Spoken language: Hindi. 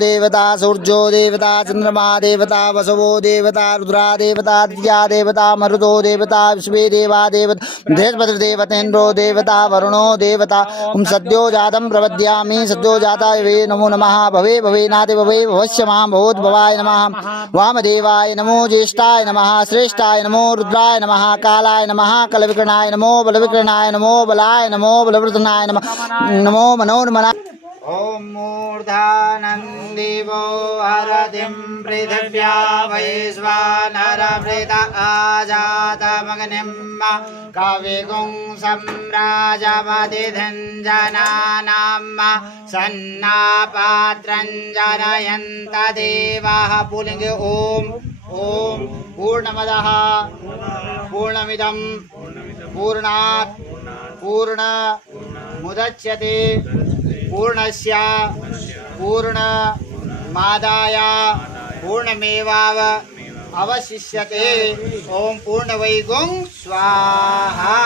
देवता सूर्यो देवता चंद्रमा देवता वसवो देवता रुद्रा देवता दिया देवता मरुतो देवता विश्वे देवा देवता बृहस्पतिर्देवतेन्द्रो देवता वरुणो देवता सद्यो जातं प्रपद्यामि सद्यो जाताय वे नमो नमः भवे भवेनाति भवे भवस्यमां भवोद्भवाय नमः वामदेवाय नमो ज्येष्ठाय नमः श्रेष्ठाय नमो रुद्राय नमः कालाय नमः कलविक्रणाय नमो बलविक्रणाय नमो बलाय नमो बलवृतनाय नमः नमो मनोन्मनाय ओम मूर्धानन्दिवो हरतिं पृथिव्या वैश्वानरभृत आजातमग्निं कविगुं सम्राजमतिधञ्जनानां सन्नापात्रं जनयन्त देवाः पुलिङ्गे ओम पूर्णमदः पूर्णमिदं पूर्णात् पूर्णमुदच्यते पूर्णस्य पूर्णमादाय पूर्णमेवावशिष्यते ओम पूर्णवैगुं स्वाहा।